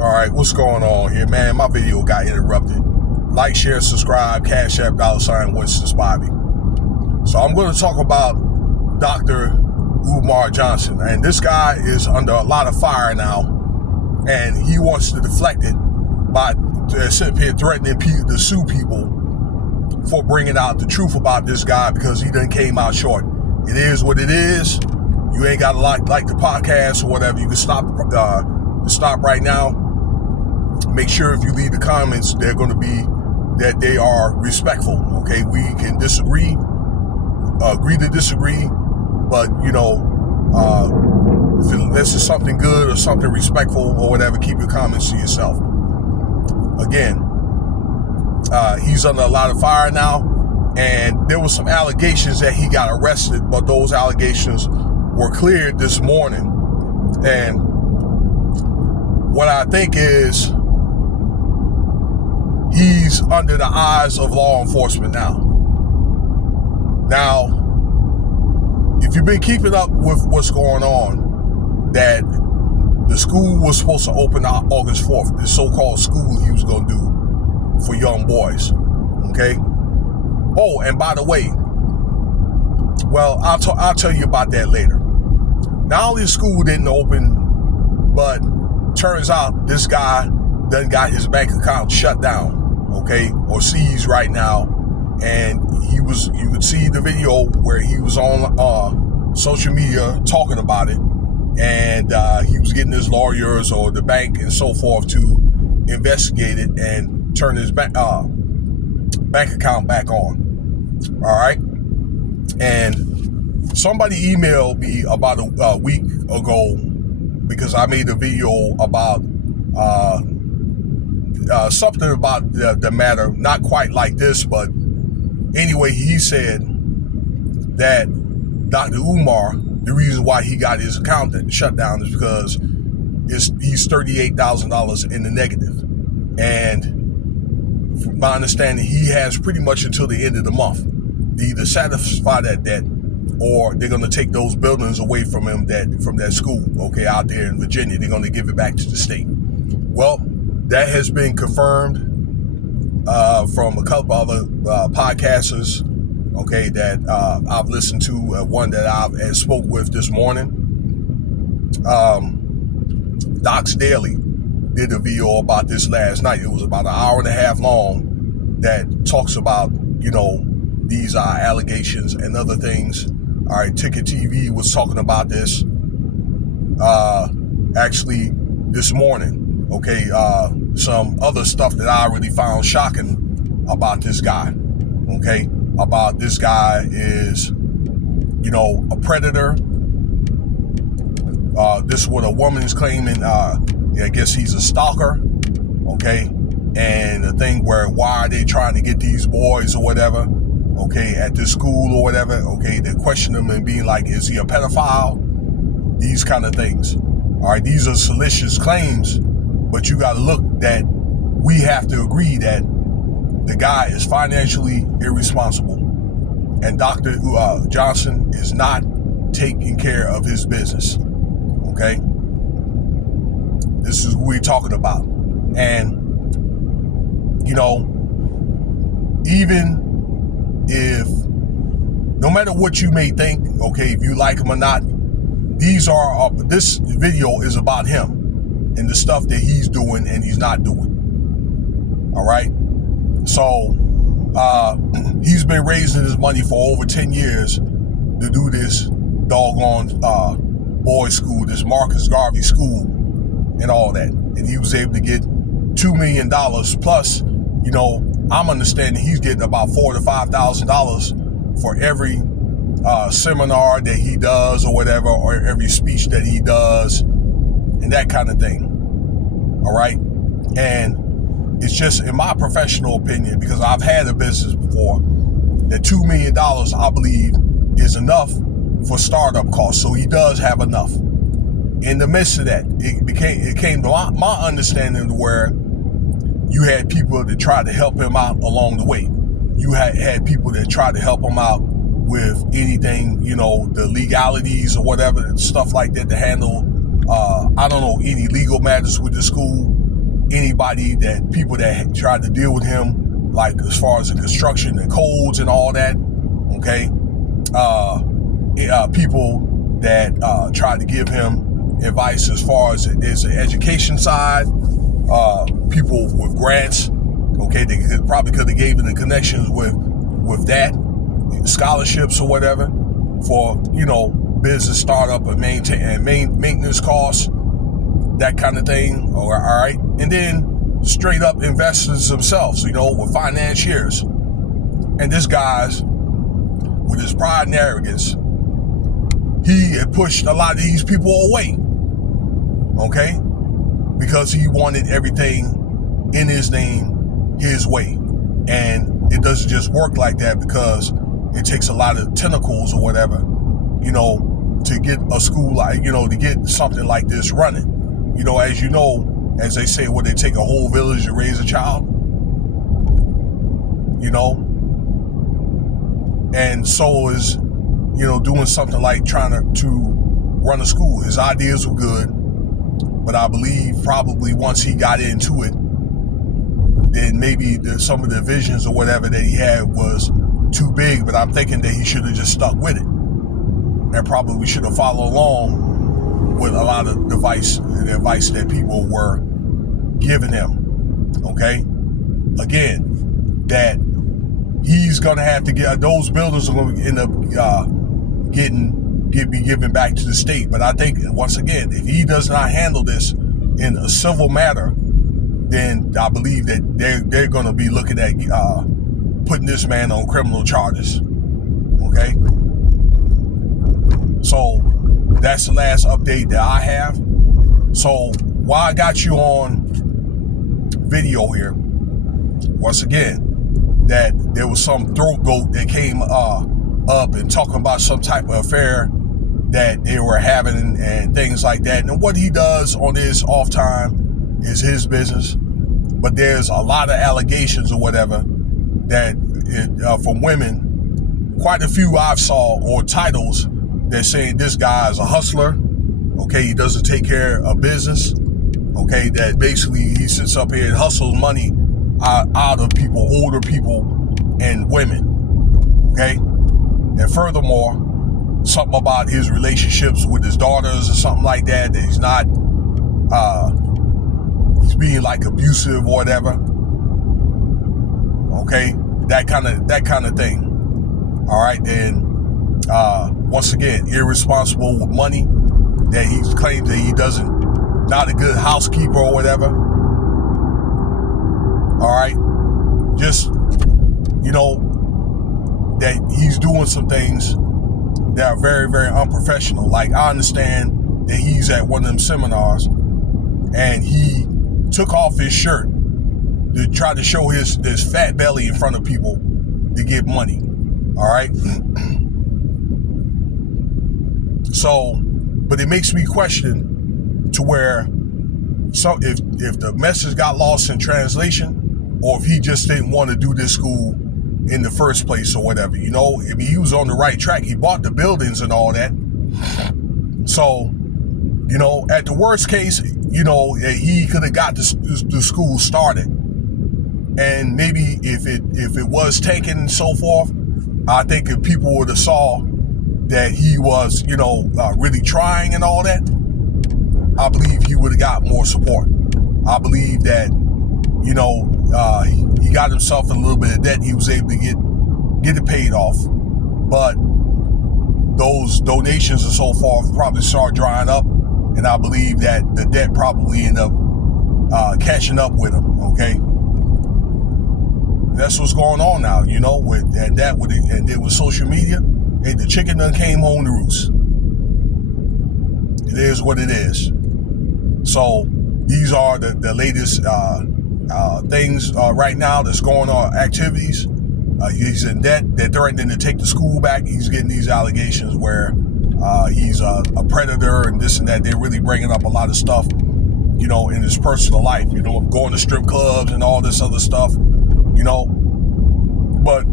All right, what's going on here, man? My video got interrupted. Like, share, subscribe, Cash App, $ Winston Spivey. So I'm going to talk about Dr. Umar Johnson. And this guy is under a lot of fire now. And he wants to deflect it by sitting here threatening to sue people for bringing out the truth about this guy because he done came out short. It is what it is. You ain't got to like the podcast or whatever. You can stop right now. Make sure if you leave the comments, they're going to be that they are respectful. Okay, we can disagree, agree to disagree, but if this is something good or something respectful or whatever, keep your comments to yourself. Again, he's under a lot of fire now, and there were some allegations that he got arrested, but those allegations were cleared this morning. And what I think is he's under the eyes of law enforcement now. Now, if you've been keeping up with what's going on, that the school was supposed to open on August 4th, the so-called school he was going to do for young boys, okay? Oh, and by the way, well, I'll tell you about that later. Not only the school didn't open, but turns out this guy done got his bank account shut down, okay, or seized right now. And you could see the video where he was on social media talking about it, and he was getting his lawyers or the bank and so forth to investigate it and turn his bank account back on. All right, and somebody emailed me about a week ago because I made a video about something about the matter, not quite like this, but anyway, he said that Dr. Umar, the reason why he got his account shut down is because he's $38,000 in the negative. And from my understanding, he has pretty much until the end of the month to either satisfy that debt or they're going to take those buildings away from him from that school, okay, out there in Virginia. They're going to give it back to the state. Well, that has been confirmed from a couple other podcasters, okay, that I've listened to. One that I spoke with this morning. Docs Daily did a video about this last night. It was about an hour and a half long that talks about, these allegations and other things. All right, Ticket TV was talking about this actually this morning. Okay, some other stuff that I really found shocking about this guy. Okay, about this guy is, a predator. This is what a woman is claiming. I guess he's a stalker. Okay, and the thing where why are they trying to get these boys or whatever? Okay, at this school or whatever. Okay, they question him and being like, is he a pedophile? These kind of things. All right, these are salacious claims, but you got to look that we have to agree that the guy is financially irresponsible, and Dr. Johnson is not taking care of his business. Okay, this is who we're talking about, and even if, no matter what you may think, okay, if you like him or not, this video is about him and the stuff that he's doing and he's not doing. All right. So he's been raising his money for over 10 years to do this doggone boys' school, this Marcus Garvey school and all that. And he was able to get $2 million plus, I'm understanding he's getting about $4,000 to $5,000 for every seminar that he does or whatever, or every speech that he does and that kind of thing. All right. And it's just, in my professional opinion, because I've had a business before, that $2 million, I believe, is enough for startup costs. So he does have enough. In the midst of that, it came to my understanding where you had people that tried to help him out along the way. You had people that tried to help him out with anything, the legalities or whatever, and stuff like that to handle, any legal matters with the school. anybody people that tried to deal with him, like as far as the construction and codes and all that, okay? People that tried to give him advice as far as there's an education side, people with grants, okay, they probably could have given the connections with that, scholarships or whatever, for, business startup and maintenance costs, that kind of thing, all right? And then straight up investors themselves, with financiers. And this guy's, with his pride and arrogance, he had pushed a lot of these people away, okay? Because he wanted everything in his name his way. And it doesn't just work like that, because it takes a lot of tentacles or whatever, to get a school like, to get something like this running. As they say, they take a whole village to raise a child, and so is, doing something like trying to run a school. His ideas were good, but I believe probably once he got into it, then maybe some of the visions or whatever that he had was too big, but I'm thinking that he should have just stuck with it. And probably should have followed along with a lot of the advice that people were giving him. Okay? Again, that he's going to have to get, those buildings are going to end up be given back to the state. But I think, once again, if he does not handle this in a civil matter, then I believe that they're going to be looking at putting this man on criminal charges. Okay? So that's the last update that I have. So while I got you on video here, once again, that there was some throat goat that came up and talking about some type of affair that they were having and things like that. And what he does on his off time is his business. But there's a lot of allegations or whatever that from women, quite a few I've saw, or titles, they're saying this guy is a hustler, okay, he doesn't take care of business, okay, that basically he sits up here and hustles money out of people, older people and women, okay? And furthermore, something about his relationships with his daughters or something like that, that he's not, he's being like abusive or whatever, okay? That kind of thing, all right? Then, once again, irresponsible with money, that he claims that he not a good housekeeper or whatever. All right. Just, that he's doing some things that are very, very unprofessional. Like, I understand that he's at one of them seminars and he took off his shirt to try to show his fat belly in front of people to get money. All right. So, but it makes me question to where, so if the message got lost in translation, or if he just didn't want to do this school in the first place or whatever, he was on the right track. He bought the buildings and all that. So, at the worst case, he could have got the school started. And maybe if it was taken and so forth, I think if people would have saw that he was, really trying and all that, I believe he would have got more support. I believe that, he got himself in a little bit of debt. He was able to get it paid off. But those donations and so forth probably start drying up. And I believe that the debt probably ended up catching up with him, okay? That's what's going on now, and then with social media. Hey, the chicken done came home to roost. It is what it is. So these are the latest things right now that's going on, activities. He's in debt. They're threatening to take the school back. He's getting these allegations where he's a predator and this and that. They're really bringing up a lot of stuff, in his personal life, going to strip clubs and all this other stuff, But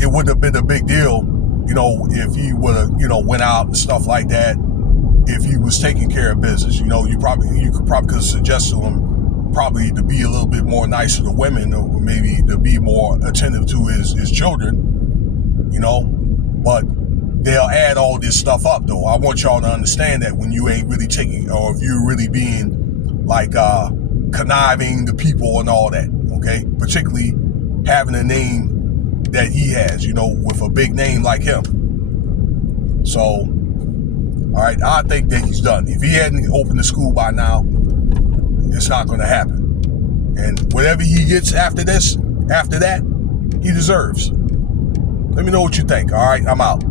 it wouldn't have been a big deal, if he would have, went out and stuff like that, if he was taking care of business. You could probably suggest to him probably to be a little bit more nicer to women, or maybe to be more attentive to his children, you know. But they'll add all this stuff up, though. I want y'all to understand that when you ain't really taking, or if you're really being like conniving to people and all that, okay? Particularly having a name that he has, you know, with a big name like him. So, all right, I think that he's done. If he hadn't opened the school by now, it's not going to happen. And whatever he gets after this, after that, he deserves. Let me know what you think. All right, I'm out.